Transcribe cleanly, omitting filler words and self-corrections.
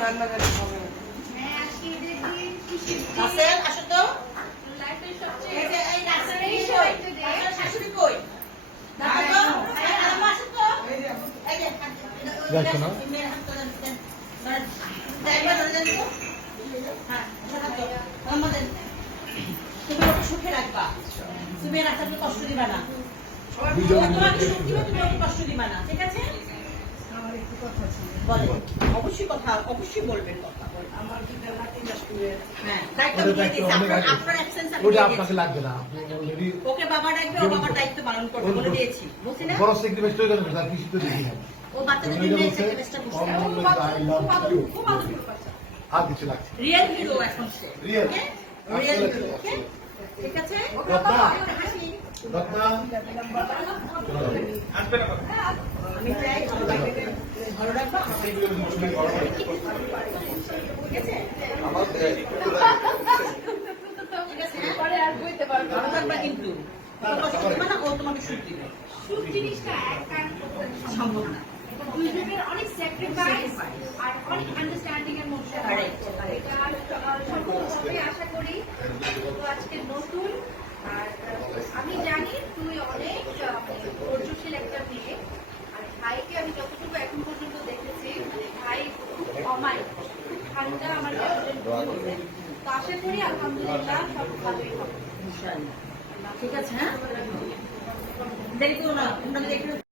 রাসেল আসো তো। দেখো না তুমি ওকে সুখে রাখবা, তুমি রাখাতে কষ্ট দিবা না, তোমাকে সুখী হয়ে তুমি ওকে কষ্ট দিবা না, ঠিক আছে? আমার একটু কথা ছিল। বলেন, অবশ্যই কথা, অবশ্যই বলবেন কথা। আমার দুটো নাতি নাতনি হ্যাঁ, দায়িত্ব দিয়ে দিয়েছি, আপনার absence আমি ওটা দিয়ে আপনাকে দিয়েছি। লাগবে না, আপনি অলরেডি ওকে বাবা ডাকবে, ও বাবার দায়িত্ব পালন করবে বলে দিয়েছি, বুঝছি না? বড় সেক্রিফাইস হয়ে গেল, তার কিছু তো দেখি না। ও বাচ্চাদের জন্য এই sacrifice-টা বুঝছে না। আর কিছু লাগছে রিয়েল হিরো এখন সে, Real. Real Absolutely. হিরো, ওকে? ঠিক আছে? রত্না। একটা হাসি। রত্না আমি চাই ভালো রাখবে, ভালো রাখবা, ঠিক আছে? ঠিক আছে, হ্যাঁ? পরে আর বইতে পারবো ভালো থাকবা কিন্তু। ও কষ্ট দিবে না, ও তোমাকে সুখ দিবে। সুখ জিনিসটা একা সম্ভব না। দুইজনের অনেক স্যাক্রিফাইস আর অনেক আন্ডারস্ট্যান্ডিং এর মধ্যে হয়। এটা সফল হবে আশা করি। তো আজকে নতুন আর আমি জানি তুই অনেক ধৈর্যশীল একটা মেয়ে। আর ভাইকে আমি যতটুকু এখন পর্যন্ত দেখেছি মানে ভাই খুব অমায়িক, খুব ঠান্ডা আমার কাছে। তো আশা করি আলহামদুলিল্লাহ সব ভালোই হবে। ইনশাআল্লাহ। ঠিক আছে, হ্যাঁ? দেরি করো না, তোমরা যদি একটু